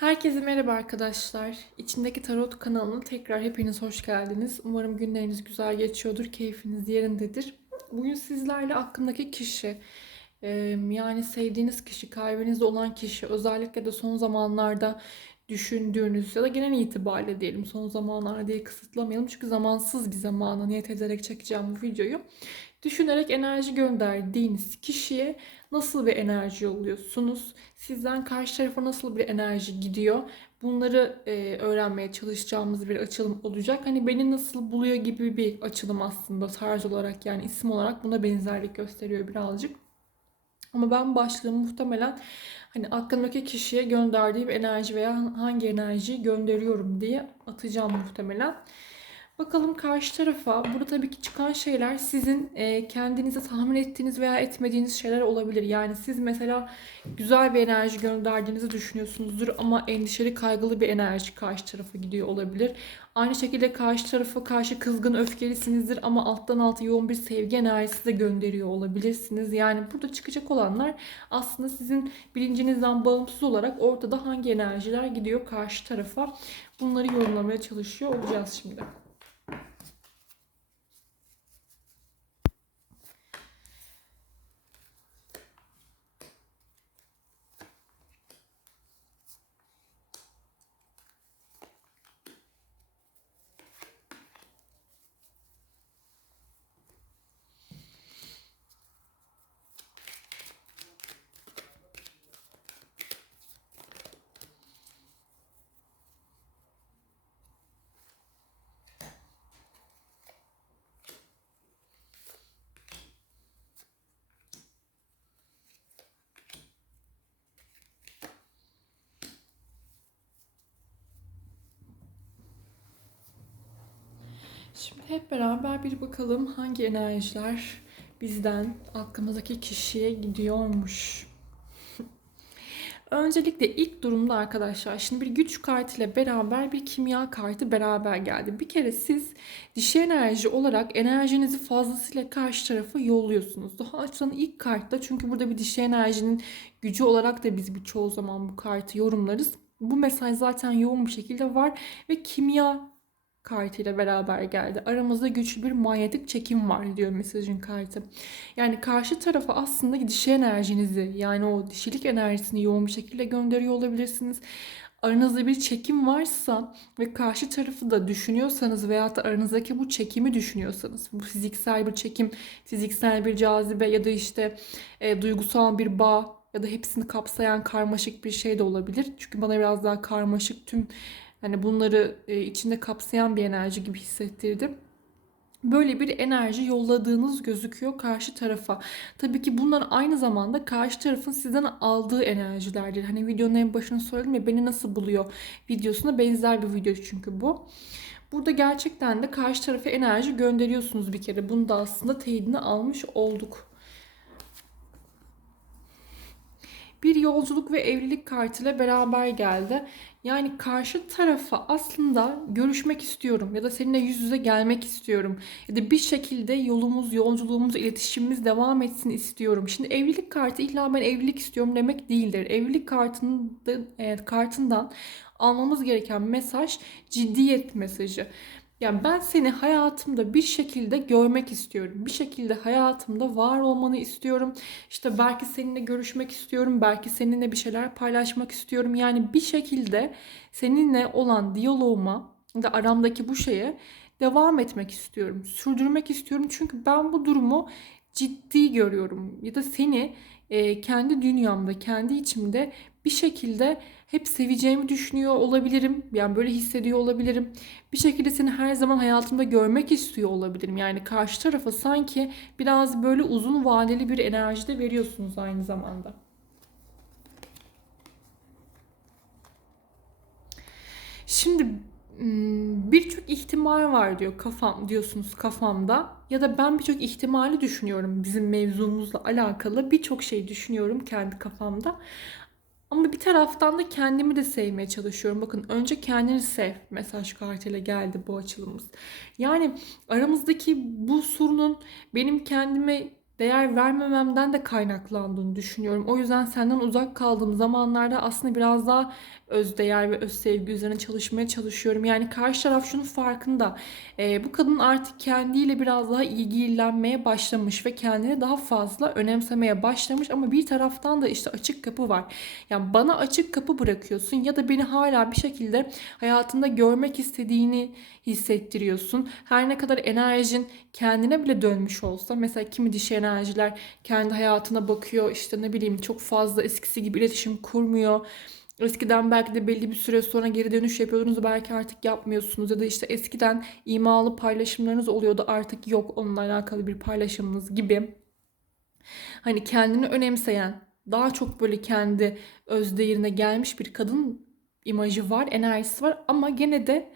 Herkese merhaba arkadaşlar. İçindeki Tarot kanalına tekrar hepiniz hoş geldiniz. Umarım günleriniz güzel geçiyordur, keyfiniz yerindedir. Bugün sizlerle aklımdaki kişi, yani sevdiğiniz kişi, kalbinizde olan kişi, özellikle de son zamanlarda düşündüğünüz ya da genel itibariyle diyelim son zamanlarda diye kısıtlamayalım. Çünkü zamansız bir zamana niyet ederek çekeceğim bu videoyu. Düşünerek enerji gönderdiğiniz kişiye nasıl bir enerji yolluyorsunuz? Sizden karşı tarafa nasıl bir enerji gidiyor? Bunları e, öğrenmeye çalışacağımız bir açılım olacak. Hani beni nasıl buluyor gibi bir açılım aslında tarz olarak yani isim olarak buna benzerlik gösteriyor birazcık. Ama ben başlığımı muhtemelen hani aklımdaki kişiye gönderdiğim enerji veya hangi enerjiyi gönderiyorum diye atacağım muhtemelen. Bakalım karşı tarafa. Burada tabii ki çıkan şeyler sizin e, kendinize tahmin ettiğiniz veya etmediğiniz şeyler olabilir. Yani siz mesela güzel bir enerji gönderdiğinizi düşünüyorsunuzdur ama endişeli, kaygılı bir enerji karşı tarafa gidiyor olabilir. Aynı şekilde karşı tarafa karşı kızgın, öfkelisinizdir ama alttan alta yoğun bir sevgi enerjisi de gönderiyor olabilirsiniz. Yani burada çıkacak olanlar aslında sizin bilincinizden bağımsız olarak ortada hangi enerjiler gidiyor karşı tarafa bunları yorumlamaya çalışıyor olacağız şimdi. Şimdi hep beraber bir bakalım hangi enerjiler bizden aklımızdaki kişiye gidiyormuş. Öncelikle ilk durumda arkadaşlar şimdi bir güç kartıyla beraber bir kimya kartı beraber geldi. Bir kere siz dişi enerji olarak enerjinizi fazlasıyla karşı tarafa yolluyorsunuz. Daha açılan ilk kartta çünkü burada bir dişi enerjinin gücü olarak da biz bir çoğu zaman bu kartı yorumlarız. Bu mesaj zaten yoğun bir şekilde var ve kimya kartıyla beraber geldi. Aramızda güçlü bir manyetik çekim var diyor mesajın kartı. Yani karşı tarafa aslında dişi enerjinizi yani o dişilik enerjisini yoğun bir şekilde gönderiyor olabilirsiniz. Aranızda bir çekim varsa ve karşı tarafı da düşünüyorsanız veya da aranızdaki bu çekimi düşünüyorsanız bu fiziksel bir çekim, fiziksel bir cazibe ya da işte e, duygusal bir bağ ya da hepsini kapsayan karmaşık bir şey de olabilir. Çünkü bana biraz daha karmaşık tüm Hani bunları e, içinde kapsayan bir enerji gibi hissettirdi. Böyle bir enerji yolladığınız gözüküyor karşı tarafa. Tabii ki bunlar aynı zamanda karşı tarafın sizden aldığı enerjilerdir. Hani videonun en başını söyledim ya beni nasıl buluyor videosuna benzer bir video çünkü bu. Burada gerçekten de karşı tarafa enerji gönderiyorsunuz bir kere. Bunu da aslında teyidini almış olduk. Bir yolculuk ve evlilik kartıyla beraber geldi. Yani karşı tarafa aslında görüşmek istiyorum ya da seninle yüz yüze gelmek istiyorum ya da bir şekilde yolumuz, yolculuğumuz, iletişimimiz devam etsin istiyorum. Şimdi evlilik kartı illa ben evlilik istiyorum demek değildir. Evlilik kartında, evet, kartından almamız gereken mesaj ciddiyet mesajı. Yani ben seni hayatımda bir şekilde görmek istiyorum. Bir şekilde hayatımda var olmanı istiyorum. İşte belki seninle görüşmek istiyorum. Belki seninle bir şeyler paylaşmak istiyorum. Yani bir şekilde seninle olan diyaloğuma da aramdaki bu şeye devam etmek istiyorum. Sürdürmek istiyorum. Çünkü ben bu durumu ciddi görüyorum. Ya da seni e, kendi dünyamda, kendi içimde bir şekilde hep seveceğimi düşünüyor olabilirim. Yani böyle hissediyor olabilirim. Bir şekilde seni her zaman hayatımda görmek istiyor olabilirim. Yani karşı tarafa sanki biraz böyle uzun vadeli bir enerji de veriyorsunuz aynı zamanda. Şimdi hmm, birçok ihtimal var diyor kafam diyorsunuz kafamda ya da ben birçok ihtimali düşünüyorum bizim mevzumuzla alakalı birçok şey düşünüyorum kendi kafamda ama bir taraftan da kendimi de sevmeye çalışıyorum. Bakın önce kendini sev mesaj kartıyla geldi bu açılımımız. Yani aramızdaki bu sorunun benim kendime değer vermememden de kaynaklandığını düşünüyorum. O yüzden senden uzak kaldığım zamanlarda aslında biraz daha öz değer ve öz sevgi üzerine çalışmaya çalışıyorum. Yani karşı taraf şunun farkında. E, bu kadın artık kendiyle biraz daha ilgilenmeye başlamış ve kendini daha fazla önemsemeye başlamış ama bir taraftan da işte açık kapı var. Yani bana açık kapı bırakıyorsun ya da beni hala bir şekilde hayatında görmek istediğini hissettiriyorsun. Her ne kadar enerjin kendine bile dönmüş olsa mesela kimi dişi enerjiler kendi hayatına bakıyor işte ne bileyim çok fazla eskisi gibi iletişim kurmuyor Eskiden belki de belli bir süre sonra geri dönüş yapıyordunuz belki artık yapmıyorsunuz ya da işte eskiden imalı paylaşımlarınız oluyordu artık yok onunla alakalı bir paylaşımınız gibi. Hani kendini önemseyen, daha çok böyle kendi öz değerine gelmiş bir kadın imajı var, enerjisi var ama gene de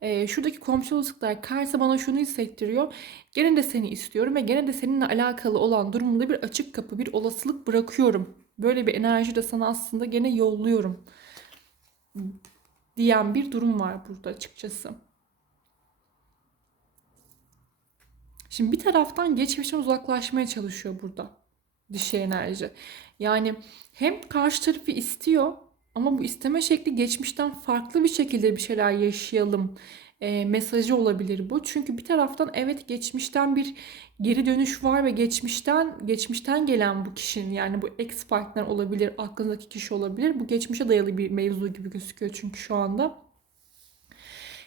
e, şuradaki komşuluklar karşı bana şunu hissettiriyor. Gene de seni istiyorum ve gene de seninle alakalı olan durumda bir açık kapı, bir olasılık bırakıyorum Böyle bir enerji de sana aslında gene yolluyorum diyen bir durum var burada açıkçası. Şimdi bir taraftan geçmişten uzaklaşmaya çalışıyor burada dişi enerji. Yani hem karşı tarafı istiyor ama bu isteme şekli geçmişten farklı bir şekilde bir şeyler yaşayalım e, mesajı olabilir bu. Çünkü bir taraftan evet geçmişten bir geri dönüş var ve geçmişten geçmişten gelen bu kişinin yani bu ex partner olabilir, aklındaki kişi olabilir. Bu geçmişe dayalı bir mevzu gibi gözüküyor çünkü şu anda.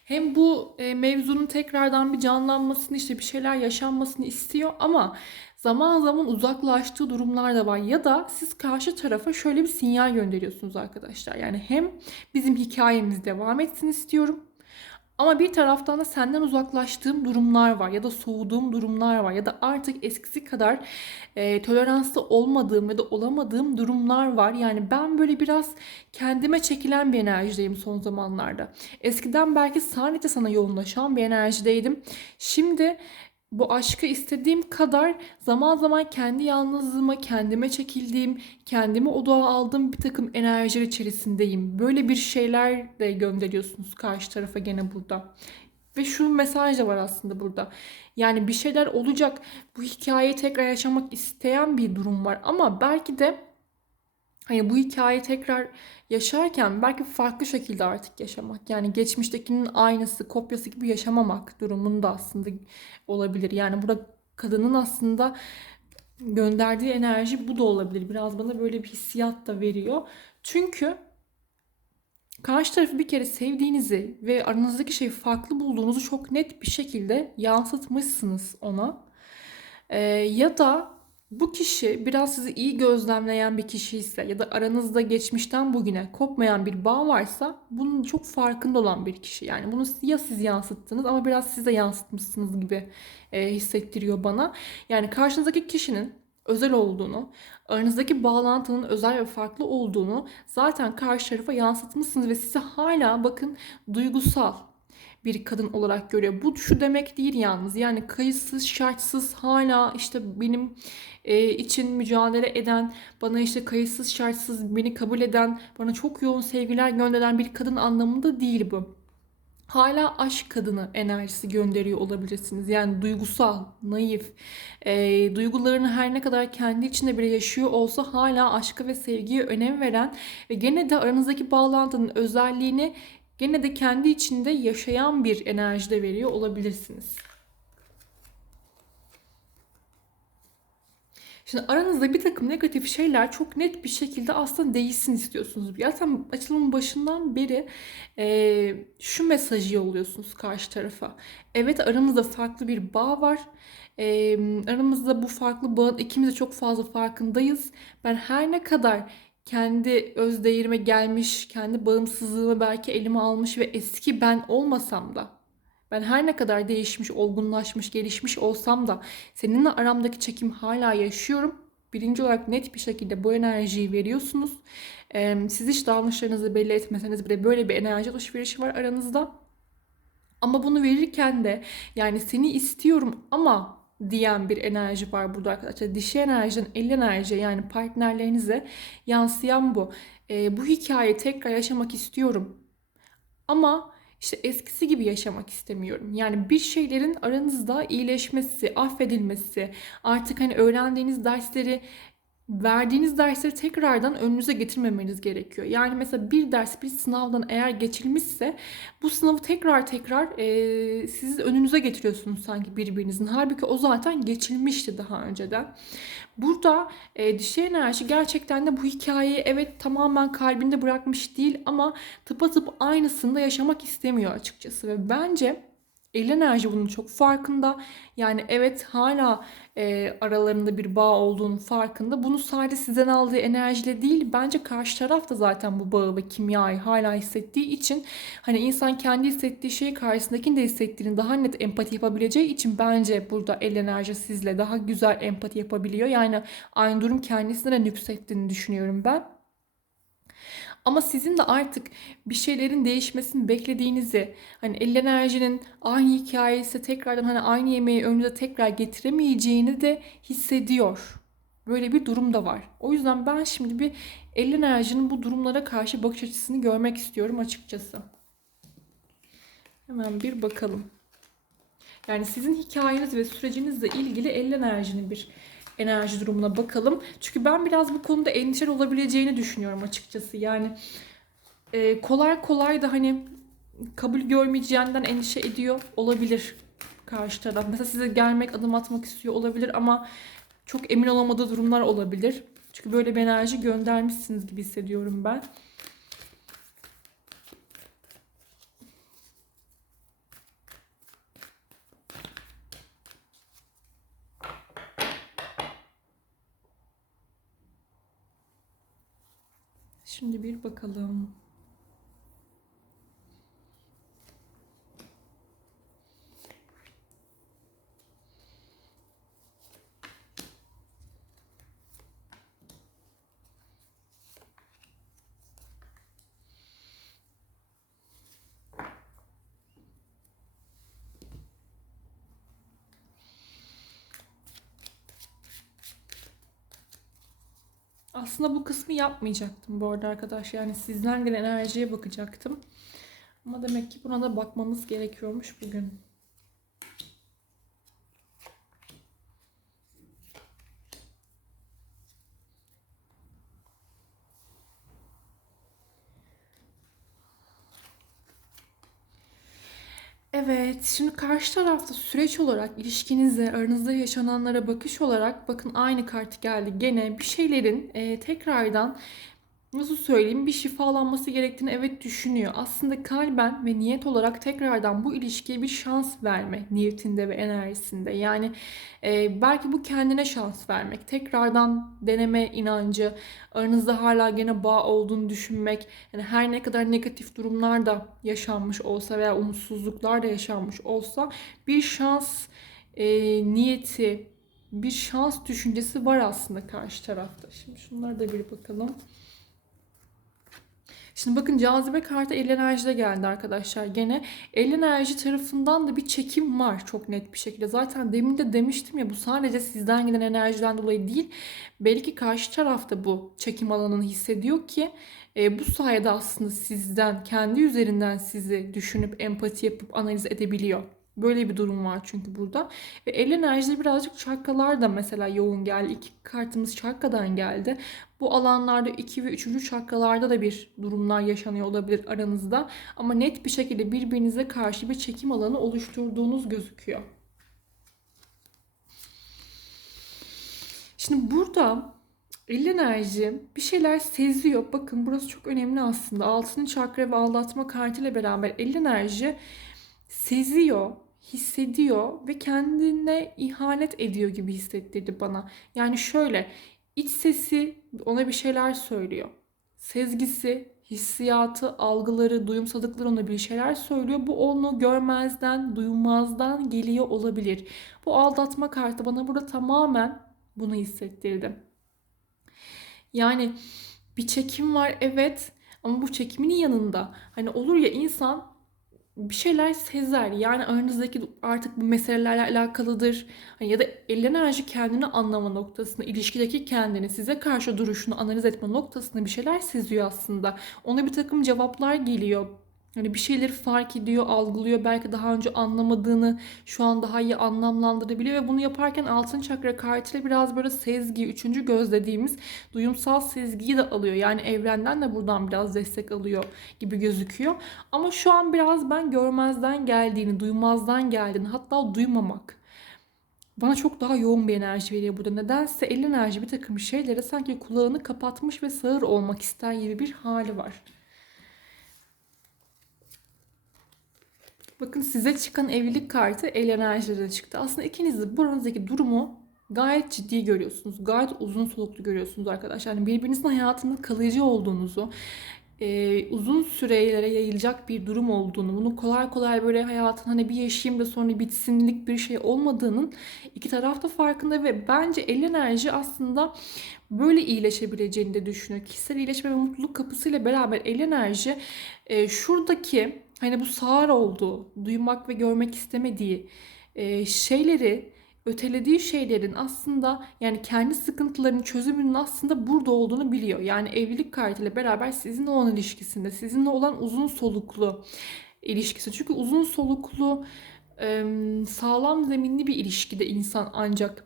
Hem bu e, mevzunun tekrardan bir canlanmasını işte bir şeyler yaşanmasını istiyor ama zaman zaman uzaklaştığı durumlar da var. Ya da siz karşı tarafa şöyle bir sinyal gönderiyorsunuz arkadaşlar. Yani hem bizim hikayemiz devam etsin istiyorum ama bir taraftan da senden uzaklaştığım durumlar var ya da soğuduğum durumlar var ya da artık eskisi kadar e, toleranslı olmadığım ya da olamadığım durumlar var. Yani ben böyle biraz kendime çekilen bir enerjideyim son zamanlarda. Eskiden belki sadece sana yoğunlaşan bir enerjideydim. Şimdi bu aşkı istediğim kadar zaman zaman kendi yalnızlığıma, kendime çekildiğim, kendimi odağa aldığım bir takım enerjiler içerisindeyim. Böyle bir şeyler de gönderiyorsunuz karşı tarafa gene burada. Ve şu mesaj da var aslında burada. Yani bir şeyler olacak. Bu hikayeyi tekrar yaşamak isteyen bir durum var. Ama belki de hani bu hikayeyi tekrar yaşarken belki farklı şekilde artık yaşamak. Yani geçmiştekinin aynısı, kopyası gibi yaşamamak durumunda aslında olabilir. Yani burada kadının aslında gönderdiği enerji bu da olabilir. Biraz bana böyle bir hissiyat da veriyor. Çünkü karşı tarafı bir kere sevdiğinizi ve aranızdaki şeyi farklı bulduğunuzu çok net bir şekilde yansıtmışsınız ona. Ee, ya da bu kişi biraz sizi iyi gözlemleyen bir kişi ise ya da aranızda geçmişten bugüne kopmayan bir bağ varsa bunun çok farkında olan bir kişi. Yani bunu ya siz yansıttınız ama biraz siz de yansıtmışsınız gibi e, hissettiriyor bana. Yani karşınızdaki kişinin özel olduğunu, aranızdaki bağlantının özel ve farklı olduğunu zaten karşı tarafa yansıtmışsınız ve size hala bakın duygusal, bir kadın olarak görüyor. Bu şu demek değil yalnız. Yani kayıtsız, şartsız hala işte benim e, için mücadele eden, bana işte kayıtsız, şartsız beni kabul eden, bana çok yoğun sevgiler gönderen bir kadın anlamında değil bu. Hala aşk kadını enerjisi gönderiyor olabilirsiniz. Yani duygusal, naif, e, duygularını her ne kadar kendi içinde bile yaşıyor olsa hala aşka ve sevgiye önem veren ve gene de aranızdaki bağlantının özelliğini gene de kendi içinde yaşayan bir enerjide veriyor olabilirsiniz. Şimdi aranızda bir takım negatif şeyler çok net bir şekilde aslında değişsin istiyorsunuz. Zaten açılımın başından beri e, şu mesajı yolluyorsunuz karşı tarafa. Evet aramızda farklı bir bağ var. E, aramızda bu farklı bağın ikimiz de çok fazla farkındayız. Ben her ne kadar kendi öz değerime gelmiş, kendi bağımsızlığımı belki elime almış ve eski ben olmasam da ben her ne kadar değişmiş, olgunlaşmış, gelişmiş olsam da seninle aramdaki çekim hala yaşıyorum. Birinci olarak net bir şekilde bu enerjiyi veriyorsunuz. Siz hiç davranışlarınızı belli etmeseniz bile böyle bir enerji alışverişi var aranızda. Ama bunu verirken de yani seni istiyorum ama diyen bir enerji var burada arkadaşlar. Dişi enerjiden el enerji yani partnerlerinize yansıyan bu. E, bu hikayeyi tekrar yaşamak istiyorum. Ama işte eskisi gibi yaşamak istemiyorum. Yani bir şeylerin aranızda iyileşmesi, affedilmesi, artık hani öğrendiğiniz dersleri verdiğiniz dersleri tekrardan önünüze getirmemeniz gerekiyor. Yani mesela bir ders bir sınavdan eğer geçilmişse bu sınavı tekrar tekrar e, siz önünüze getiriyorsunuz sanki birbirinizin. Halbuki o zaten geçilmişti daha önceden. Burada e, dişi enerji gerçekten de bu hikayeyi evet tamamen kalbinde bırakmış değil ama tıpatıp aynısını da yaşamak istemiyor açıkçası. Ve bence El enerji bunun çok farkında. Yani evet hala e, aralarında bir bağ olduğunun farkında. Bunu sadece sizden aldığı enerjiyle değil bence karşı taraf da zaten bu bağı ve kimyayı hala hissettiği için hani insan kendi hissettiği şeyi karşısındakinin de hissettiğini daha net empati yapabileceği için bence burada el enerji sizle daha güzel empati yapabiliyor. Yani aynı durum kendisine de nüksettiğini düşünüyorum ben. Ama sizin de artık bir şeylerin değişmesini beklediğinizi, hani el enerjinin aynı hikayesi tekrardan hani aynı yemeği önünüze tekrar getiremeyeceğini de hissediyor. Böyle bir durum da var. O yüzden ben şimdi bir el enerjinin bu durumlara karşı bakış açısını görmek istiyorum açıkçası. Hemen bir bakalım. Yani sizin hikayeniz ve sürecinizle ilgili el enerjinin bir enerji durumuna bakalım. Çünkü ben biraz bu konuda endişeli olabileceğini düşünüyorum açıkçası. Yani e, kolay kolay da hani kabul görmeyeceğinden endişe ediyor olabilir karşı taraf. Mesela size gelmek, adım atmak istiyor olabilir ama çok emin olamadığı durumlar olabilir. Çünkü böyle bir enerji göndermişsiniz gibi hissediyorum ben. Şimdi bir bakalım. Aslında bu kısmı yapmayacaktım bu arada arkadaş. Yani sizden gelen enerjiye bakacaktım. Ama demek ki buna da bakmamız gerekiyormuş bugün. Evet, şimdi karşı tarafta süreç olarak ilişkinize, aranızda yaşananlara bakış olarak bakın aynı kart geldi. Gene bir şeylerin e, tekrardan nasıl söyleyeyim bir şifalanması gerektiğini evet düşünüyor. Aslında kalben ve niyet olarak tekrardan bu ilişkiye bir şans verme niyetinde ve enerjisinde. Yani e, belki bu kendine şans vermek, tekrardan deneme inancı, aranızda hala gene bağ olduğunu düşünmek. Yani her ne kadar negatif durumlar da yaşanmış olsa veya umutsuzluklar da yaşanmış olsa bir şans e, niyeti, bir şans düşüncesi var aslında karşı tarafta. Şimdi şunlara da bir bakalım. Şimdi bakın cazibe kartı el enerjide geldi arkadaşlar. Gene el enerji tarafından da bir çekim var çok net bir şekilde. Zaten demin de demiştim ya bu sadece sizden giden enerjiden dolayı değil. Belki karşı tarafta bu çekim alanını hissediyor ki e, bu sayede aslında sizden kendi üzerinden sizi düşünüp empati yapıp analiz edebiliyor. Böyle bir durum var çünkü burada. Ve el enerjisi birazcık çakralar da mesela yoğun geldi. İki kartımız çakradan geldi. Bu alanlarda 2 ve 3. çakralarda da bir durumlar yaşanıyor olabilir aranızda. Ama net bir şekilde birbirinize karşı bir çekim alanı oluşturduğunuz gözüküyor. Şimdi burada el enerji bir şeyler seziyor. Bakın burası çok önemli aslında. Altın çakra ve aldatma kartıyla beraber el enerji seziyor hissediyor ve kendine ihanet ediyor gibi hissettirdi bana. Yani şöyle iç sesi ona bir şeyler söylüyor. Sezgisi, hissiyatı, algıları, duyumsadıkları ona bir şeyler söylüyor. Bu onu görmezden, duymazdan geliyor olabilir. Bu aldatma kartı bana burada tamamen bunu hissettirdi. Yani bir çekim var evet ama bu çekimin yanında hani olur ya insan bir şeyler sezer. Yani aranızdaki artık bu meselelerle alakalıdır. Hani ya da el enerji kendini anlama noktasında, ilişkideki kendini, size karşı duruşunu analiz etme noktasında bir şeyler seziyor aslında. Ona bir takım cevaplar geliyor. Hani bir şeyleri fark ediyor, algılıyor. Belki daha önce anlamadığını şu an daha iyi anlamlandırabiliyor ve bunu yaparken altın çakra kartıyla biraz böyle sezgi, üçüncü göz dediğimiz duyumsal sezgiyi de alıyor. Yani evrenden de buradan biraz destek alıyor gibi gözüküyor. Ama şu an biraz ben görmezden geldiğini, duymazdan geldiğini, hatta duymamak bana çok daha yoğun bir enerji veriyor burada. Nedense el enerji bir takım şeylere sanki kulağını kapatmış ve sağır olmak ister gibi bir hali var. Bakın size çıkan evlilik kartı el enerjileri çıktı. Aslında ikiniz de buranızdaki durumu gayet ciddi görüyorsunuz. Gayet uzun soluklu görüyorsunuz arkadaşlar. Yani birbirinizin hayatında kalıcı olduğunuzu, e, uzun sürelere yayılacak bir durum olduğunu, bunu kolay kolay böyle hayatın hani bir yaşayayım da sonra bitsinlik bir şey olmadığının iki taraf da farkında ve bence el enerji aslında böyle iyileşebileceğini de düşünüyor. Kişisel iyileşme ve mutluluk kapısıyla beraber el enerji e, şuradaki hani bu sağır olduğu, duymak ve görmek istemediği e, şeyleri ötelediği şeylerin aslında yani kendi sıkıntılarının çözümünün aslında burada olduğunu biliyor. Yani evlilik kartıyla beraber sizinle olan ilişkisinde, sizinle olan uzun soluklu ilişkisi. Çünkü uzun soluklu sağlam zeminli bir ilişkide insan ancak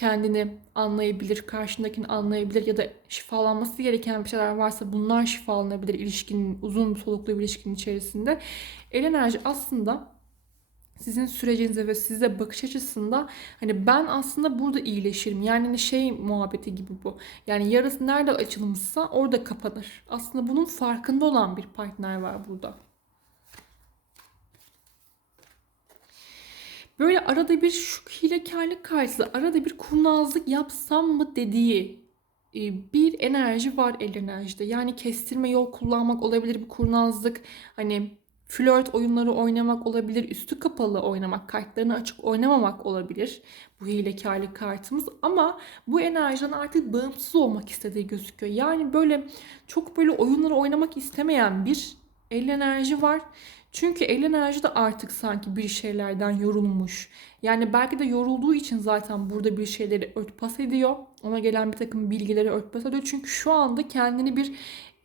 kendini anlayabilir, karşındakini anlayabilir ya da şifalanması gereken bir şeyler varsa bunlar şifalanabilir ilişkinin, uzun soluklu bir ilişkinin içerisinde. El enerji aslında sizin sürecinize ve size bakış açısında hani ben aslında burada iyileşirim. Yani hani şey muhabbeti gibi bu. Yani yarısı nerede açılmışsa orada kapanır. Aslında bunun farkında olan bir partner var burada. Böyle arada bir şu hilekarlık karşısında arada bir kurnazlık yapsam mı dediği e, bir enerji var el enerjide. Yani kestirme yol kullanmak olabilir bir kurnazlık. Hani flört oyunları oynamak olabilir, üstü kapalı oynamak, kartlarını açık oynamamak olabilir bu hilekarlık kartımız. Ama bu enerjiden artık bağımsız olmak istediği gözüküyor. Yani böyle çok böyle oyunları oynamak istemeyen bir el enerji var. Çünkü el enerji de artık sanki bir şeylerden yorulmuş. Yani belki de yorulduğu için zaten burada bir şeyleri örtbas ediyor. Ona gelen bir takım bilgileri örtbas ediyor. Çünkü şu anda kendini bir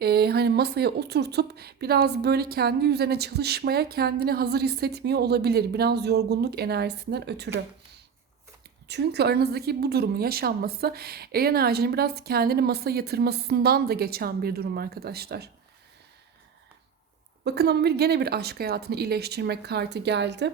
e, hani masaya oturtup biraz böyle kendi üzerine çalışmaya kendini hazır hissetmiyor olabilir. Biraz yorgunluk enerjisinden ötürü. Çünkü aranızdaki bu durumun yaşanması el enerjinin biraz kendini masaya yatırmasından da geçen bir durum arkadaşlar. Bakın ama bir gene bir aşk hayatını iyileştirmek kartı geldi.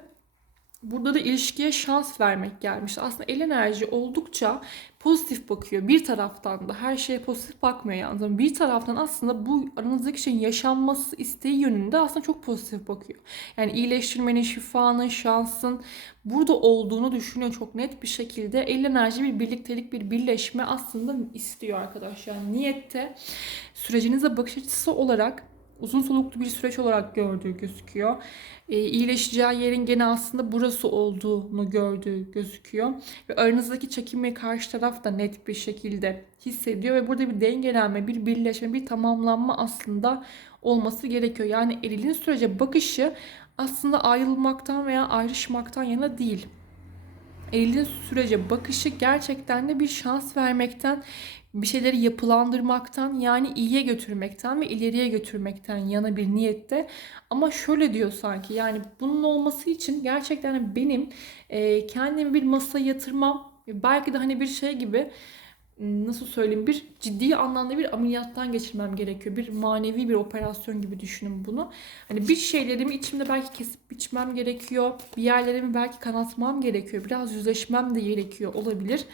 Burada da ilişkiye şans vermek gelmiş. Aslında el enerji oldukça pozitif bakıyor. Bir taraftan da her şeye pozitif bakmıyor yalnız. Ama bir taraftan aslında bu aranızdaki şeyin yaşanması isteği yönünde aslında çok pozitif bakıyor. Yani iyileştirmenin, şifanın, şansın burada olduğunu düşünüyor çok net bir şekilde. El enerji bir birliktelik, bir birleşme aslında istiyor arkadaşlar. Yani niyette sürecinize bakış açısı olarak uzun soluklu bir süreç olarak gördüğü gözüküyor. E, iyileşeceği yerin gene aslında burası olduğunu gördüğü gözüküyor. Ve aranızdaki çekinme karşı taraf da net bir şekilde hissediyor ve burada bir dengelenme, bir birleşme, bir tamamlanma aslında olması gerekiyor. Yani erilin sürece bakışı aslında ayrılmaktan veya ayrışmaktan yana değil. Erilin sürece bakışı gerçekten de bir şans vermekten bir şeyleri yapılandırmaktan yani iyiye götürmekten ve ileriye götürmekten yana bir niyette. Ama şöyle diyor sanki yani bunun olması için gerçekten benim e, kendimi bir masaya yatırmam belki de hani bir şey gibi nasıl söyleyeyim bir ciddi anlamda bir ameliyattan geçirmem gerekiyor. Bir manevi bir operasyon gibi düşünün bunu. Hani bir şeylerimi içimde belki kesip biçmem gerekiyor. Bir yerlerimi belki kanatmam gerekiyor. Biraz yüzleşmem de gerekiyor olabilir.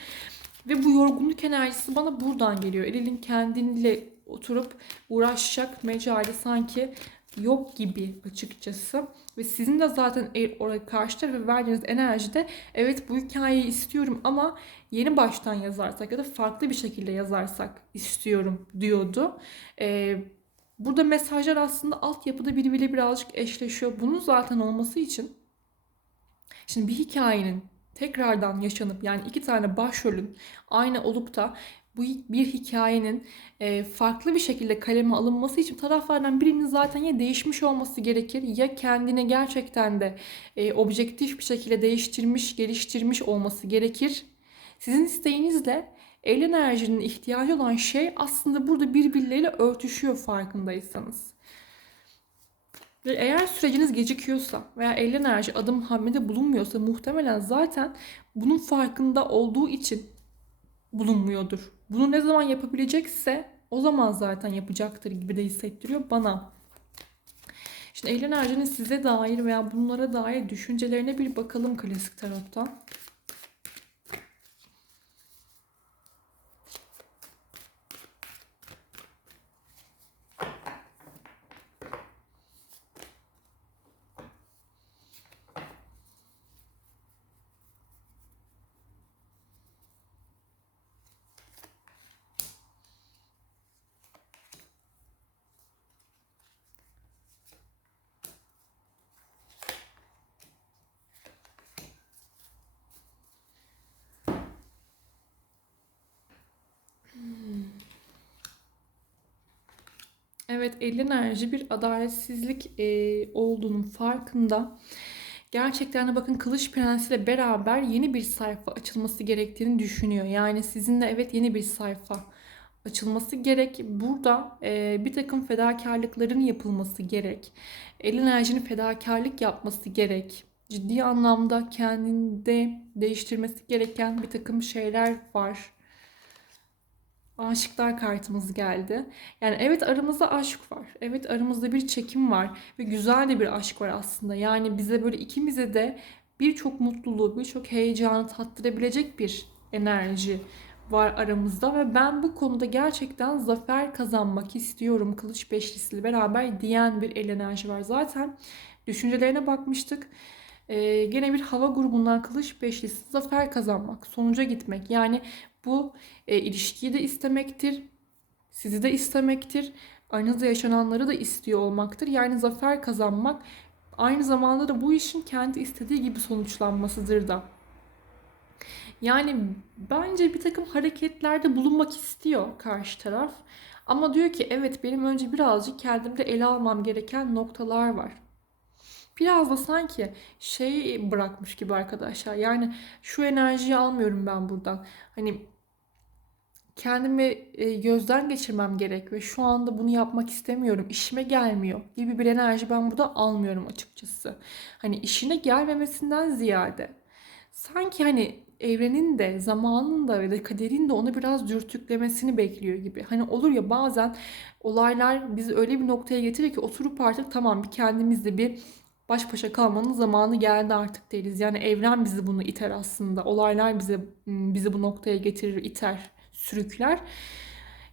Ve bu yorgunluk enerjisi bana buradan geliyor. Elin kendinle oturup uğraşacak mecali sanki yok gibi açıkçası. Ve sizin de zaten oraya karşı tarafa verdiğiniz enerjide evet bu hikayeyi istiyorum ama yeni baştan yazarsak ya da farklı bir şekilde yazarsak istiyorum diyordu. Ee, burada mesajlar aslında altyapıda birbiriyle birazcık eşleşiyor. Bunun zaten olması için şimdi bir hikayenin tekrardan yaşanıp yani iki tane başrolün aynı olup da bu bir hikayenin e, farklı bir şekilde kaleme alınması için taraflardan birinin zaten ya değişmiş olması gerekir ya kendini gerçekten de e, objektif bir şekilde değiştirmiş, geliştirmiş olması gerekir. Sizin isteğinizle el enerjinin ihtiyacı olan şey aslında burada birbirleriyle örtüşüyor farkındaysanız. Ve eğer süreciniz gecikiyorsa veya el enerji adım hamlede bulunmuyorsa muhtemelen zaten bunun farkında olduğu için bulunmuyordur. Bunu ne zaman yapabilecekse o zaman zaten yapacaktır gibi de hissettiriyor bana. Şimdi el enerjinin size dair veya bunlara dair düşüncelerine bir bakalım klasik tarottan. Evet, el enerji bir adaletsizlik e, olduğunun farkında. Gerçekten de bakın Kılıç Prensi ile beraber yeni bir sayfa açılması gerektiğini düşünüyor. Yani sizinle evet yeni bir sayfa açılması gerek. Burada e, bir takım fedakarlıkların yapılması gerek. El enerjinin fedakarlık yapması gerek. Ciddi anlamda kendinde değiştirmesi gereken bir takım şeyler var. Aşıklar kartımız geldi. Yani evet aramızda aşk var. Evet aramızda bir çekim var. Ve güzel de bir aşk var aslında. Yani bize böyle ikimize de birçok mutluluğu, birçok heyecanı tattırabilecek bir enerji var aramızda. Ve ben bu konuda gerçekten zafer kazanmak istiyorum. Kılıç Beşlisi'yle beraber diyen bir el enerji var. Zaten düşüncelerine bakmıştık. Ee, gene bir hava grubundan kılıç beşlisi zafer kazanmak, sonuca gitmek. Yani bu e, ilişkiyi de istemektir, sizi de istemektir, aranızda yaşananları da istiyor olmaktır. Yani zafer kazanmak aynı zamanda da bu işin kendi istediği gibi sonuçlanmasıdır da. Yani bence bir takım hareketlerde bulunmak istiyor karşı taraf. Ama diyor ki evet benim önce birazcık kendimde ele almam gereken noktalar var. Biraz da sanki şey bırakmış gibi arkadaşlar. Yani şu enerjiyi almıyorum ben buradan. Hani kendimi e, gözden geçirmem gerek ve şu anda bunu yapmak istemiyorum. İşime gelmiyor gibi bir enerji ben burada almıyorum açıkçası. Hani işine gelmemesinden ziyade sanki hani evrenin de zamanın da ve de kaderin de onu biraz dürtüklemesini bekliyor gibi. Hani olur ya bazen olaylar bizi öyle bir noktaya getirir ki oturup artık tamam bir kendimizle bir baş başa kalmanın zamanı geldi artık deriz. Yani evren bizi bunu iter aslında. Olaylar bize bizi bu noktaya getirir, iter, sürükler.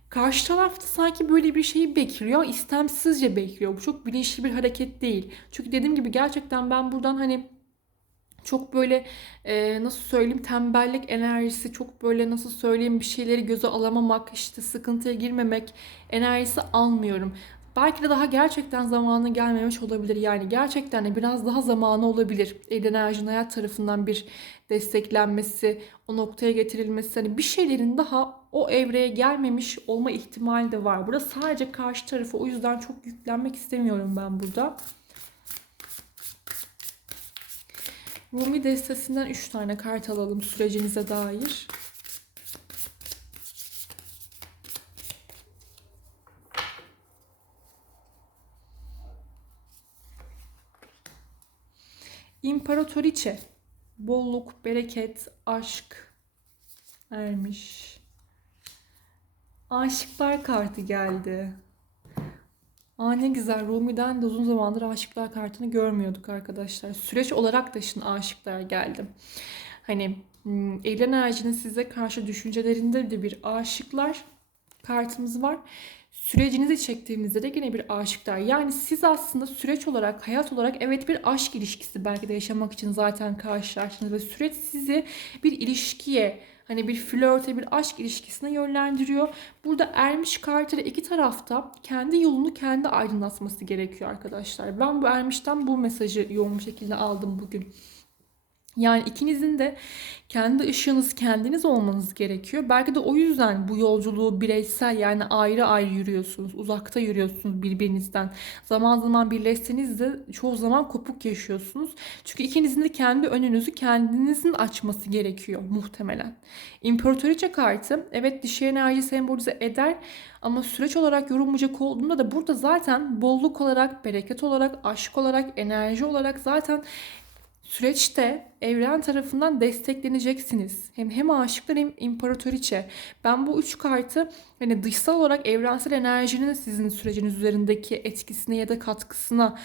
Karşı tarafta sanki böyle bir şeyi bekliyor, istemsizce bekliyor. Bu çok bilinçli bir hareket değil. Çünkü dediğim gibi gerçekten ben buradan hani çok böyle e, nasıl söyleyeyim tembellik enerjisi çok böyle nasıl söyleyeyim bir şeyleri göze alamamak işte sıkıntıya girmemek enerjisi almıyorum. Belki de daha gerçekten zamanı gelmemiş olabilir. Yani gerçekten de biraz daha zamanı olabilir. El enerjinin hayat tarafından bir desteklenmesi, o noktaya getirilmesi. Hani bir şeylerin daha o evreye gelmemiş olma ihtimali de var. Burada sadece karşı tarafı o yüzden çok yüklenmek istemiyorum ben burada. Rumi destesinden 3 tane kart alalım sürecinize dair. İmparatoriçe. Bolluk, bereket, aşk ermiş. Aşıklar kartı geldi. Aa ne güzel. Rumi'den de uzun zamandır aşıklar kartını görmüyorduk arkadaşlar. Süreç olarak da şimdi aşıklar geldi. Hani hmm, el enerjinin size karşı düşüncelerinde de bir aşıklar kartımız var sürecinizi çektiğimizde de yine bir aşıklar. Yani siz aslında süreç olarak, hayat olarak evet bir aşk ilişkisi belki de yaşamak için zaten karşılaştınız ve süreç sizi bir ilişkiye hani bir flörte, bir aşk ilişkisine yönlendiriyor. Burada ermiş kartıyla iki tarafta kendi yolunu kendi aydınlatması gerekiyor arkadaşlar. Ben bu ermişten bu mesajı yoğun şekilde aldım bugün. Yani ikinizin de kendi ışığınız kendiniz olmanız gerekiyor. Belki de o yüzden bu yolculuğu bireysel yani ayrı ayrı yürüyorsunuz. Uzakta yürüyorsunuz birbirinizden. Zaman zaman birleşseniz de çoğu zaman kopuk yaşıyorsunuz. Çünkü ikinizin de kendi önünüzü kendinizin açması gerekiyor muhtemelen. İmparatoriçe kartı evet dişi enerji sembolize eder ama süreç olarak yorumlayacak olduğunda da burada zaten bolluk olarak, bereket olarak, aşk olarak, enerji olarak zaten süreçte evren tarafından destekleneceksiniz. Hem hem aşıklar hem imparatoriçe. Ben bu üç kartı hani dışsal olarak evrensel enerjinin sizin süreciniz üzerindeki etkisine ya da katkısına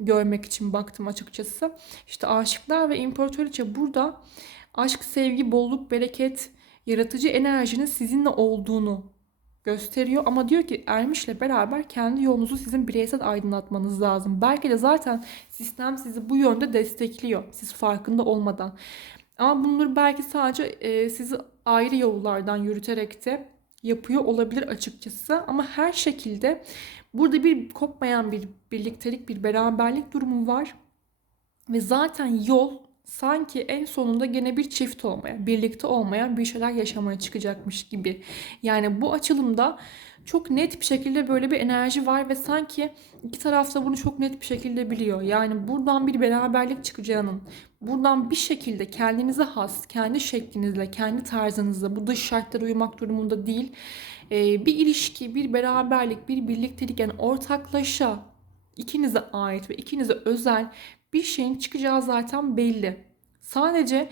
görmek için baktım açıkçası. İşte aşıklar ve imparatoriçe burada aşk, sevgi, bolluk, bereket, yaratıcı enerjinin sizinle olduğunu gösteriyor ama diyor ki Ermiş'le beraber kendi yolunuzu sizin bireysel aydınlatmanız lazım. Belki de zaten sistem sizi bu yönde destekliyor siz farkında olmadan. Ama bunları belki sadece e, sizi ayrı yollardan yürüterek de yapıyor olabilir açıkçası. Ama her şekilde burada bir kopmayan bir birliktelik, bir beraberlik durumu var. Ve zaten yol sanki en sonunda gene bir çift olmaya, birlikte olmaya, bir şeyler yaşamaya çıkacakmış gibi. Yani bu açılımda çok net bir şekilde böyle bir enerji var ve sanki iki taraf da bunu çok net bir şekilde biliyor. Yani buradan bir beraberlik çıkacağının, buradan bir şekilde kendinize has, kendi şeklinizle, kendi tarzınızla, bu dış şartlara uymak durumunda değil, bir ilişki, bir beraberlik, bir birliktelik yani ortaklaşa ikinize ait ve ikinize özel bir şeyin çıkacağı zaten belli. Sadece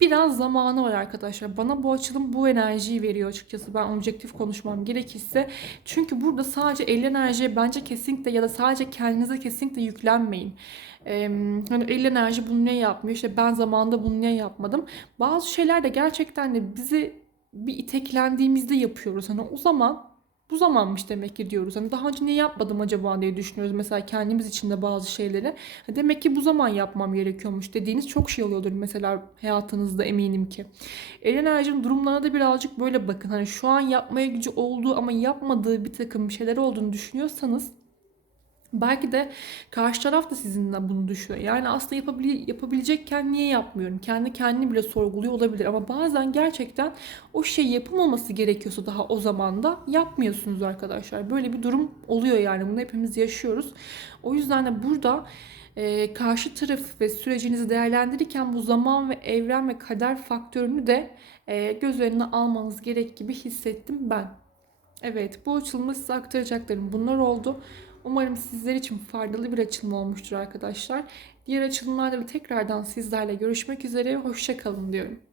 biraz zamanı var arkadaşlar. Bana bu açılım bu enerjiyi veriyor açıkçası. Ben objektif konuşmam gerekirse. Çünkü burada sadece el enerjiye bence kesinlikle ya da sadece kendinize kesinlikle yüklenmeyin. Ee, hani el enerji bunu niye yapmıyor? İşte ben zamanında bunu niye yapmadım? Bazı şeyler de gerçekten de bizi bir iteklendiğimizde yapıyoruz. Hani o zaman bu zamanmış demek ki diyoruz. Hani daha önce niye yapmadım acaba diye düşünüyoruz mesela kendimiz için de bazı şeyleri. Demek ki bu zaman yapmam gerekiyormuş dediğiniz çok şey oluyordur mesela hayatınızda eminim ki. El enerjinin durumlarına da birazcık böyle bakın. Hani şu an yapmaya gücü olduğu ama yapmadığı bir takım şeyler olduğunu düşünüyorsanız Belki de karşı taraf da sizinle bunu düşünüyor. Yani aslında yapabile yapabilecekken niye yapmıyorum? Kendi kendini bile sorguluyor olabilir. Ama bazen gerçekten o şey yapılmaması gerekiyorsa daha o zaman da yapmıyorsunuz arkadaşlar. Böyle bir durum oluyor yani. Bunu hepimiz yaşıyoruz. O yüzden de burada e, karşı taraf ve sürecinizi değerlendirirken bu zaman ve evren ve kader faktörünü de e, göz önüne almanız gerek gibi hissettim ben. Evet bu açılımda size aktaracaklarım bunlar oldu. Umarım sizler için faydalı bir açılım olmuştur arkadaşlar. Diğer açılımlarda da tekrardan sizlerle görüşmek üzere. Hoşçakalın diyorum.